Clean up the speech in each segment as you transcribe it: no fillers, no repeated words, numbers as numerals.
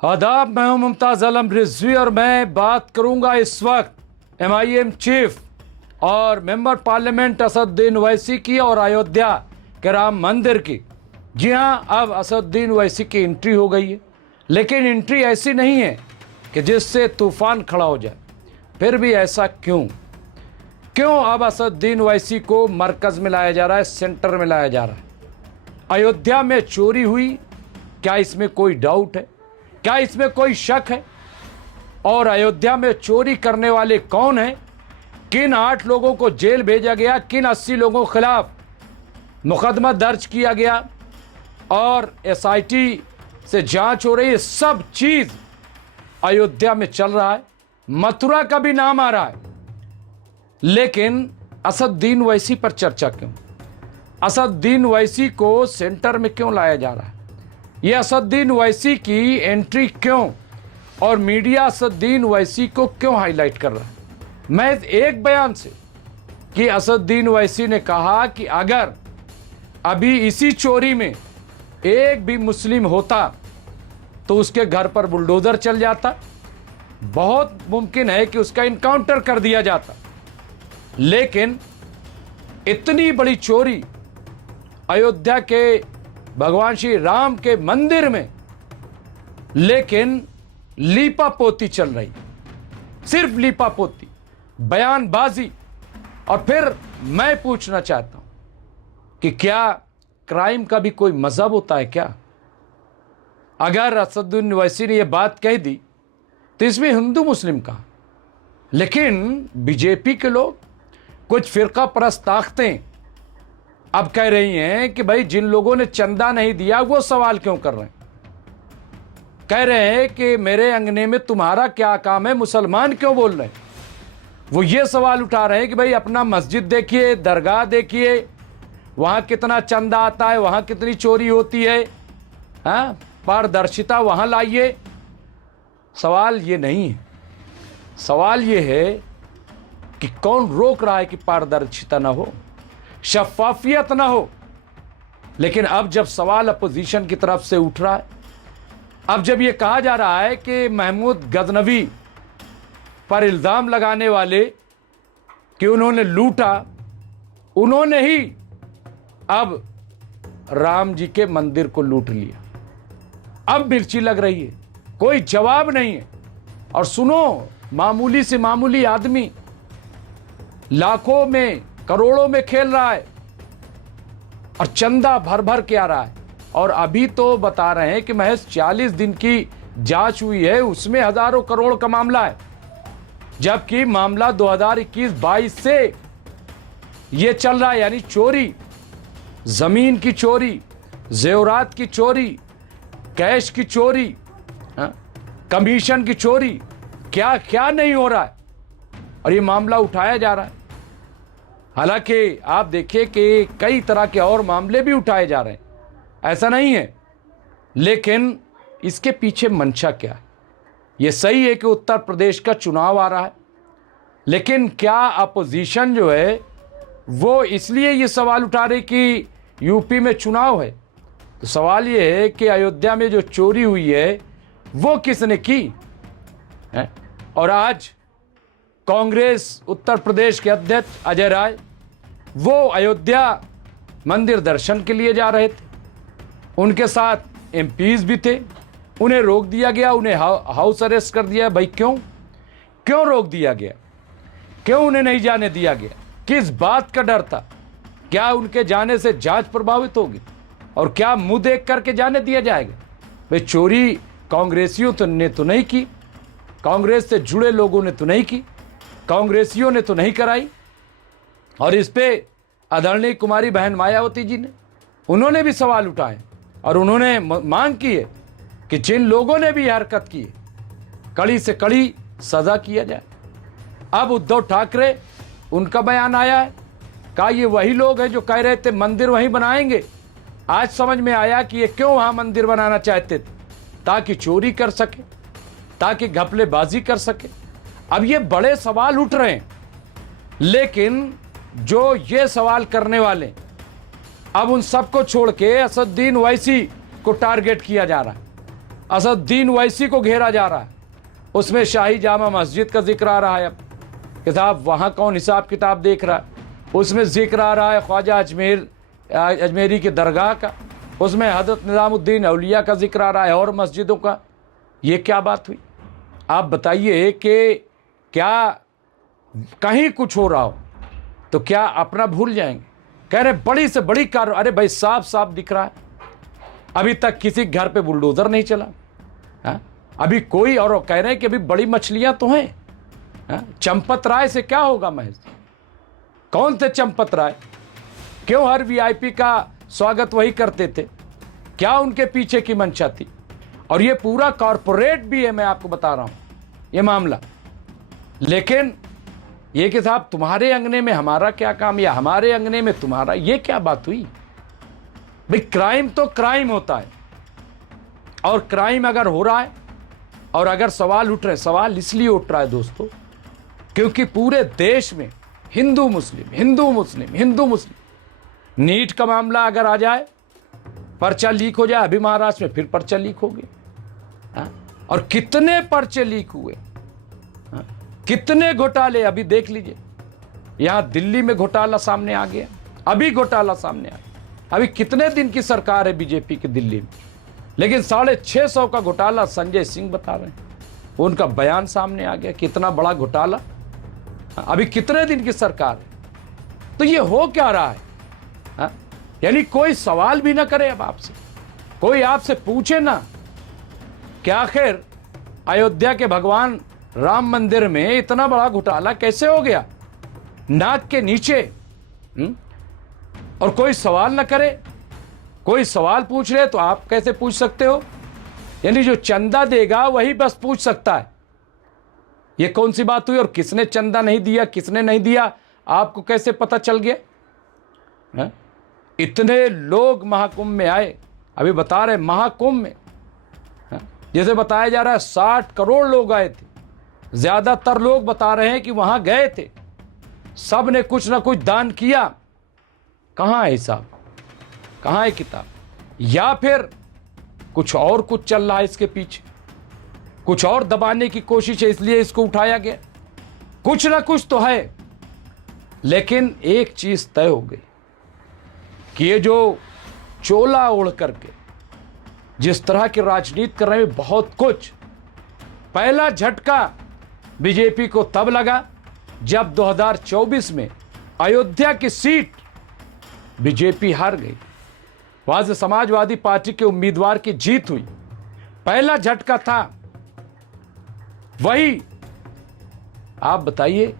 आदाब, मैं हूं मुमताज आलम रिजवी और मैं बात करूंगा इस वक्त MIM चीफ और मेंबर पार्लियामेंट असदुद्दीन ओवैसी की और अयोध्या के राम मंदिर की। जी हां, अब असदुद्दीन ओवैसी की एंट्री हो गई है, लेकिन एंट्री ऐसी नहीं है कि जिससे तूफान खड़ा हो जाए। फिर भी ऐसा क्यों अब असदुद्दीन ओवैसी को मरकज़ में लाया जा रहा है, सेंटर में लाया जा रहा है? अयोध्या में चोरी हुई, क्या इसमें कोई डाउट है? क्या इसमें कोई शक है? और अयोध्या में चोरी करने वाले कौन हैं? किन 8 लोगों को जेल भेजा गया? किन 80 लोगों के खिलाफ मुकदमा दर्ज किया गया और SIT से जांच हो रही है? सब चीज अयोध्या में चल रहा है। मथुरा का भी नाम आ रहा है, लेकिन असदुद्दीन ओवैसी पर चर्चा क्यों? असदुद्दीन ओवैसी को सेंटर में क्यों लाया जा रहा है? यह असदुद्दीन ओवैसी की एंट्री क्यों और मीडिया असदुद्दीन ओवैसी को क्यों हाईलाइट कर रहा है? मैं एक बयान से कि असदुद्दीन ओवैसी ने कहा कि अगर अभी इसी चोरी में एक भी मुस्लिम होता तो उसके घर पर बुलडोजर चल जाता, बहुत मुमकिन है कि उसका इनकाउंटर कर दिया जाता। लेकिन इतनी बड़ी चोरी अयोध्या के भगवान श्री राम के मंदिर में, लेकिन लीपापोती चल रही, सिर्फ लीपापोती, बयानबाजी। और फिर मैं पूछना चाहता हूं कि क्या क्राइम का भी कोई मजहब होता है क्या? अगर असदुद्दीन ओवैसी ने यह बात कह दी तो इसमें हिंदू मुस्लिम का, लेकिन बीजेपी के लोग, कुछ फिरका परस्त ताकतें अब कह रही हैं कि भाई जिन लोगों ने चंदा नहीं दिया वो सवाल क्यों कर रहे हैं? कह रहे हैं कि मेरे अंगने में तुम्हारा क्या काम है, मुसलमान क्यों बोल रहे हैं? वो ये सवाल उठा रहे हैं कि भाई अपना मस्जिद देखिए, दरगाह देखिए, वहां कितना चंदा आता है, वहां कितनी चोरी होती है, हाँ, पारदर्शिता वहां लाइए। सवाल ये नहीं है, सवाल ये है कि कौन रोक रहा है कि पारदर्शिता ना हो, शफाफियत ना हो। लेकिन अब जब सवाल अपोजिशन की तरफ से उठ रहा है, अब जब यह कहा जा रहा है कि महमूद गजनवी पर इल्जाम लगाने वाले कि उन्होंने लूटा, उन्होंने ही अब राम जी के मंदिर को लूट लिया, अब मिर्ची लग रही है, कोई जवाब नहीं है। और सुनो, मामूली से मामूली आदमी लाखों में करोड़ों में खेल रहा है और चंदा भर भर के आ रहा है। और अभी तो बता रहे हैं कि महज 40 दिन की जांच हुई है, उसमें हजारों करोड़ का मामला है, जबकि मामला 2021-22 से यह चल रहा है। यानी चोरी, जमीन की चोरी, जेवरात की चोरी, कैश की चोरी, कमीशन की चोरी, क्या क्या नहीं हो रहा है, और ये मामला उठाया जा रहा है। हालांकि आप देखिए कि कई तरह के और मामले भी उठाए जा रहे हैं, ऐसा नहीं है, लेकिन इसके पीछे मंशा क्या है? ये सही है कि उत्तर प्रदेश का चुनाव आ रहा है, लेकिन क्या अपोजिशन जो है वो इसलिए ये सवाल उठा रही कि यूपी में चुनाव है? तो सवाल ये है कि अयोध्या में जो चोरी हुई है वो किसने की है? और आज कांग्रेस उत्तर प्रदेश के अध्यक्ष अजय राय वो अयोध्या मंदिर दर्शन के लिए जा रहे थे, उनके साथ MPs भी थे, उन्हें रोक दिया गया, उन्हें हाउस अरेस्ट कर दिया। भाई क्यों रोक दिया गया? क्यों उन्हें नहीं जाने दिया गया? किस बात का डर था? क्या उनके जाने से जांच प्रभावित होगी और क्या मुंह देख करके जाने दिया जाएगा? भाई चोरी कांग्रेसियों ने तो नहीं की, कांग्रेस से जुड़े लोगों ने तो नहीं की, कांग्रेसियों ने तो नहीं कराई। और इस पे आदरणीय कुमारी बहन मायावती जी ने, उन्होंने भी सवाल उठाए और उन्होंने मांग की है कि जिन लोगों ने भी हरकत की है, कड़ी से कड़ी सजा किया जाए। अब उद्धव ठाकरे, उनका बयान आया है, कहा ये वही लोग हैं जो कह रहे थे मंदिर वहीं बनाएंगे। आज समझ में आया कि ये क्यों वहां मंदिर बनाना चाहते थे, ताकि चोरी कर सके, ताकि घपलेबाजी कर सके। अब ये बड़े सवाल उठ रहे हैं, लेकिन जो ये सवाल करने वाले, अब उन सबको छोड़ के असदुद्दीन ओवैसी को टारगेट किया जा रहा है। असदुद्दीन ओवैसी को घेरा जा रहा है, उसमें शाही जामा मस्जिद का जिक्र आ रहा है। अब किताब वहाँ कौन हिसाब किताब देख रहा है, उसमें जिक्र आ रहा है ख्वाजा अजमेरी की दरगाह का, उसमें हज़रत निज़ामुद्दीन औलिया का जिक्र आ रहा है और मस्जिदों का। ये क्या बात हुई? आप बताइए कि क्या कहीं कुछ हो रहा हो तो क्या अपना भूल जाएंगे? कह रहे बड़ी से बड़ी कार्य, अरे भाई साफ साफ दिख रहा है, अभी तक किसी घर पे बुलडोजर नहीं चला। हाँ? अभी कोई, और कह रहे हैं कि अभी बड़ी मछलियां तो हैं। हाँ? चंपत राय से क्या होगा महज? कौन थे चंपत राय? क्यों हर वीआईपी का स्वागत वही करते थे? क्या उनके पीछे की मंशा थी? और ये पूरा कॉरपोरेट भी है, मैं आपको बता रहा हूं ये मामला। लेकिन ये कि साहब तुम्हारे अंगने में हमारा क्या काम, या हमारे अंगने में तुम्हारा, ये क्या बात हुई भाई? क्राइम तो क्राइम होता है, और क्राइम अगर हो रहा है और अगर सवाल उठ रहे हैं, सवाल इसलिए उठ रहा है दोस्तों क्योंकि पूरे देश में हिंदू मुस्लिम हिंदू मुस्लिम हिंदू मुस्लिम, नीट का मामला अगर आ जाए, पर्चा लीक हो जाए, अभी महाराष्ट्र में फिर पर्चा लीक हो गया। और कितने पर्चे लीक हुए, कितने घोटाले, अभी देख लीजिए। यहां दिल्ली में घोटाला सामने आ गया, अभी घोटाला सामने आ गया। अभी कितने दिन की सरकार है बीजेपी की दिल्ली में, लेकिन 650 का घोटाला संजय सिंह बता रहे हैं, उनका बयान सामने आ गया, कितना बड़ा घोटाला। अभी कितने दिन की सरकार है, तो ये हो क्या रहा है? यानी कोई सवाल भी ना करे, अब आपसे कोई आपसे पूछे ना कि आखिर अयोध्या के भगवान राम मंदिर में इतना बड़ा घोटाला कैसे हो गया, नाक के नीचे। और कोई सवाल ना करे, कोई सवाल पूछ रहे तो आप कैसे पूछ सकते हो? यानी जो चंदा देगा वही बस पूछ सकता है। ये कौन सी बात हुई? और किसने चंदा नहीं दिया, किसने नहीं दिया, आपको कैसे पता चल गया? है? इतने लोग महाकुंभ में आए, अभी बता रहे महाकुंभ में, जैसे बताया जा रहा है 60 करोड़ लोग आए थे। ज्यादातर लोग बता रहे हैं कि वहां गए थे, सब ने कुछ ना कुछ दान किया। कहां है हिसाब, कहां है किताब? या फिर कुछ और कुछ चल रहा है इसके पीछे, कुछ और दबाने की कोशिश है, इसलिए इसको उठाया गया। कुछ ना कुछ तो है। लेकिन एक चीज तय हो गई कि ये जो चोला ओढ़ करके जिस तरह की राजनीति कर रहे हैं, बहुत कुछ। पहला झटका बीजेपी को तब लगा जब 2024 में अयोध्या की सीट बीजेपी हार गई, वहां से समाजवादी पार्टी के उम्मीदवार की जीत हुई। पहला झटका था वही। आप बताइए,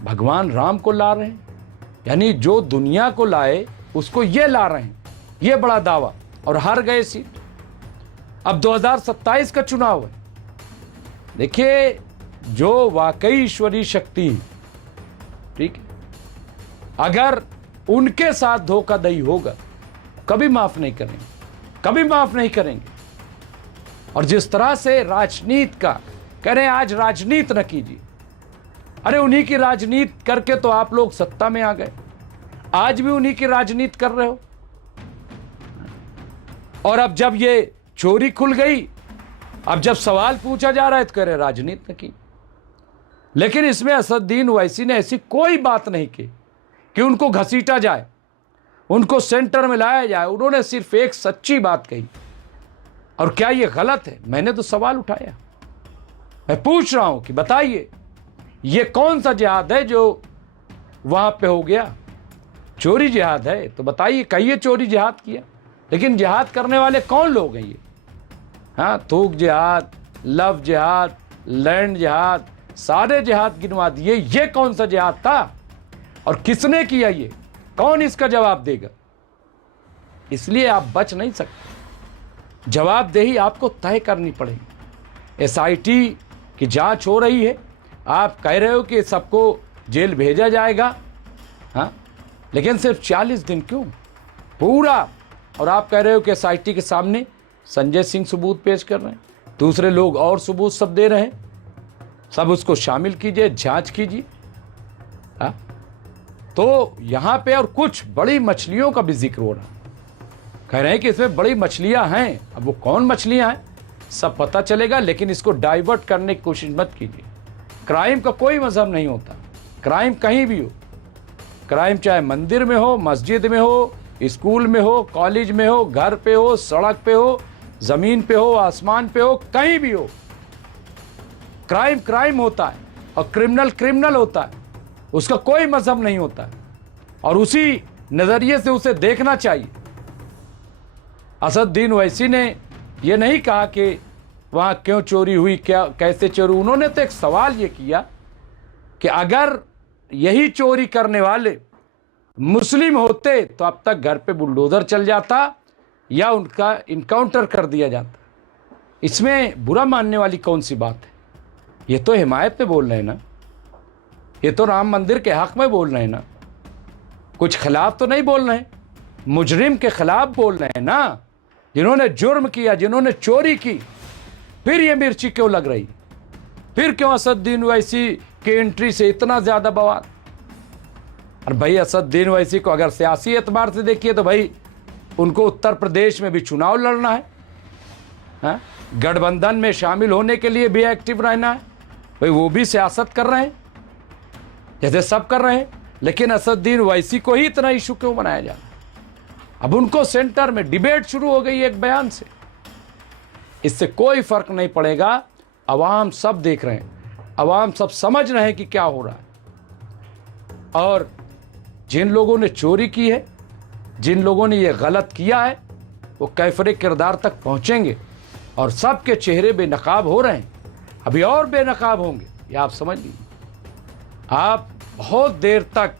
भगवान राम को ला रहे हैं, यानी जो दुनिया को लाए उसको ये ला रहे हैं, ये बड़ा दावा, और हार गए सीट। अब 2027 का चुनाव है। देखिए, जो वाकई ईश्वरीय शक्ति है, ठीक है, अगर उनके साथ धोखाधड़ी होगा कभी माफ नहीं करेंगे, कभी माफ नहीं करेंगे। और जिस तरह से राजनीति का कह रहे हैं, आज राजनीति न कीजिए। अरे उन्हीं की राजनीति करके तो आप लोग सत्ता में आ गए, आज भी उन्हीं की राजनीति कर रहे हो। और अब जब ये चोरी खुल गई, अब जब सवाल पूछा जा रहा है तो कह रहे राजनीति न की। लेकिन इसमें असदुद्दीन ओवैसी ने ऐसी कोई बात नहीं की कि उनको घसीटा जाए, उनको सेंटर में लाया जाए। उन्होंने सिर्फ एक सच्ची बात कही। और क्या ये गलत है? मैंने तो सवाल उठाया, मैं पूछ रहा हूं कि बताइए, ये कौन सा जिहाद है जो वहां पे हो गया? चोरी जिहाद है तो बताइए, कहिए चोरी जिहाद किया। लेकिन जिहाद करने वाले कौन लोग हैं ये? हाँ, थूक जिहाद, लव जिहाद, लैंड जिहाद, सारे जिहाद गिनवा दिए। ये कौन सा जिहाद था और किसने किया? ये कौन इसका जवाब देगा? इसलिए आप बच नहीं सकते, जवाबदेही आपको तय करनी पड़ेगी। एसआईटी की जांच हो रही है, आप कह रहे हो कि सबको जेल भेजा जाएगा, हाँ, लेकिन सिर्फ 40 दिन क्यों पूरा? और आप कह रहे हो कि एसआईटी के सामने संजय सिंह सबूत पेश कर रहे हैं, दूसरे लोग और सबूत सब दे रहे हैं, सब उसको शामिल कीजिए, जांच कीजिए। तो यहां पे और कुछ बड़ी मछलियों का भी जिक्र हो रहा है। कह रहे हैं कि इसमें बड़ी मछलियां हैं। अब वो कौन मछलियां हैं सब पता चलेगा, लेकिन इसको डाइवर्ट करने की कोशिश मत कीजिए। क्राइम का कोई मजहब नहीं होता, क्राइम कहीं भी हो, क्राइम चाहे मंदिर में हो, मस्जिद में हो, स्कूल में हो, कॉलेज में हो, घर पे हो, सड़क पे हो, जमीन पे हो, आसमान पे हो, कहीं भी हो, क्राइम क्राइम होता है और क्रिमिनल क्रिमिनल होता है। उसका कोई मजहब नहीं होता है और उसी नजरिए से उसे देखना चाहिए। असदुद्दीन ओवैसी ने यह नहीं कहा कि वहां क्यों चोरी हुई, क्या कैसे चोरी। उन्होंने तो एक सवाल ये किया कि अगर यही चोरी करने वाले मुस्लिम होते तो अब तक घर पे बुलडोजर चल जाता या उनका इनकाउंटर कर दिया जाता। इसमें बुरा मानने वाली कौन सी बात है? ये तो हिमायत पे बोल रहे हैं ना, ये तो राम मंदिर के हक में बोल रहे हैं ना, कुछ खिलाफ तो नहीं बोल रहे हैं, मुजरिम के खिलाफ बोल रहे हैं ना, जिन्होंने जुर्म किया, जिन्होंने चोरी की। फिर ये मिर्ची क्यों लग रही? फिर क्यों असदुद्दीन ओवैसी की एंट्री से इतना ज्यादा बवाल? और भाई असदुद्दीन ओवैसी को अगर सियासी एतबार से देखिए तो भाई उनको उत्तर प्रदेश में भी चुनाव लड़ना है, गठबंधन में शामिल होने के लिए भी एक्टिव रहना है। भाई वो भी सियासत कर रहे हैं जैसे सब कर रहे हैं, लेकिन असदुद्दीन ओवैसी को ही इतना इशू क्यों बनाया जा रहा है? अब उनको सेंटर में डिबेट शुरू हो गई एक बयान से। इससे कोई फर्क नहीं पड़ेगा। अवाम सब देख रहे हैं, अवाम सब समझ रहे हैं कि क्या हो रहा है। और जिन लोगों ने चोरी की है, जिन लोगों ने ये गलत किया है, वो कैफरे किरदार तक पहुंचेंगे और सबके चेहरे बेनकाब हो रहे हैं, अभी और बेनकाब होंगे, ये आप समझ लीजिए। आप बहुत देर तक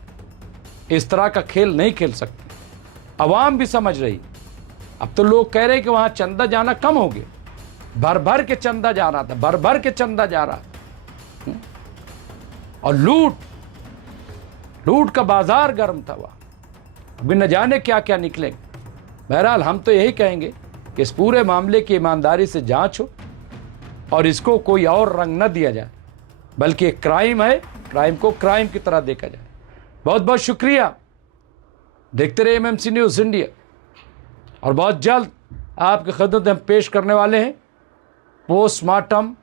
इस तरह का खेल नहीं खेल सकते। अवाम भी समझ रही। अब तो लोग कह रहे हैं कि वहां चंदा जाना कम हो गया, भर भर के चंदा जा रहा था, भर भर के चंदा जा रहा था। और लूट का बाजार गर्म था वहां। अभी न जाने क्या क्या निकलेगा। बहरहाल हम तो यही कहेंगे कि इस पूरे मामले की ईमानदारी से जांच हो और इसको कोई और रंग न दिया जाए, बल्कि एक क्राइम है, क्राइम को क्राइम की तरह देखा जाए। बहुत बहुत शुक्रिया। देखते रहिए एमएमसी न्यूज़ इंडिया और बहुत जल्द आपकी खिदमत में हम पेश करने वाले हैं पोस्टमार्टम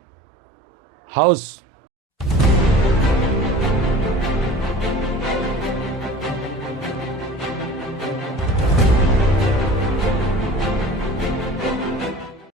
हाउस।